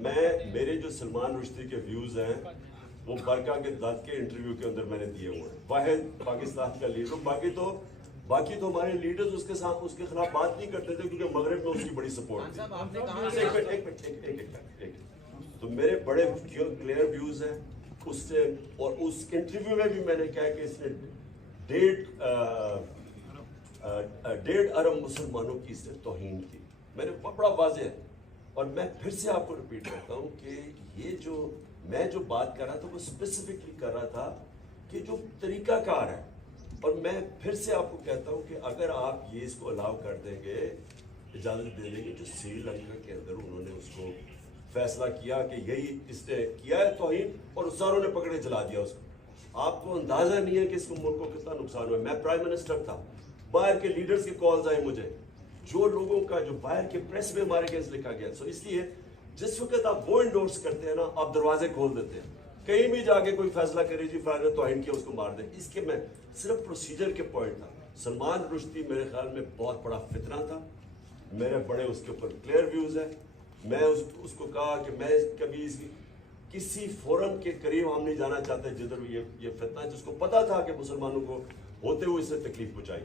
میرے جو سلمان رشدی کے ویوز ہیں وہ برقع کے دت کے انٹرویو کے اندر میں نے دیے ہوئے ہیں. واحد پاکستان کا لیڈر. باقی تو ہمارے لیڈرز اس کے خلاف بات نہیں کرتے تھے کیونکہ مغرب میں اس کی بڑی سپورٹ تھی. تو میرے بڑے کلیئر ویوز ہیں اس سے. اور اس انٹرویو میں بھی میں نے کہا کہ اس نے 1.5 ارب مسلمانوں کی سے توہین کی. میں نے بڑا واضح ہے. اور میں پھر سے آپ کو ریپیٹ کرتا ہوں کہ یہ میں جو بات کر رہا تھا وہ اسپیسیفکلی کر رہا تھا کہ جو طریقہ کار ہے. اور میں پھر سے آپ کو کہتا ہوں کہ اگر آپ یہ اس کو الاؤ کر دیں گے, اجازت دے دیں گے, جو سری لنکا کے اندر انہوں نے اس کو فیصلہ کیا کہ یہی اس نے کیا ہے توہین اور ساروں نے پکڑے چلا دیا اس کو. آپ کو اندازہ نہیں ہے کہ اس کو ملک کو کتنا نقصان ہوا. میں پرائم منسٹر تھا, باہر کے لیڈرز کے کالز آئے مجھے, جو لوگوں کا جو باہر کے پریس میں ہمارے کیس لکھا گیا. سو اس لیے جس وقت آپ وہ انڈورس کرتے ہیں نا, آپ دروازے کھول دیتے ہیں. کہیں بھی جا کے کوئی فیصلہ کرے جی فلاں نے توہین کیا اس کو مار دیں. اس کے میں صرف پروسیجر کے پوائنٹ تھا. سلمان رشدی میرے خیال میں بہت بڑا فتنہ تھا. میرے بڑے اس کے اوپر کلیئر ویوز ہیں. میں اس کو کہا کہ میں کبھی کسی فورم کے قریب ہم نہیں جانا چاہتے جدھر یہ فتنہ, جس کو پتا تھا کہ مسلمانوں کو ہوتے ہوئے اس سے تکلیف پہنچائی.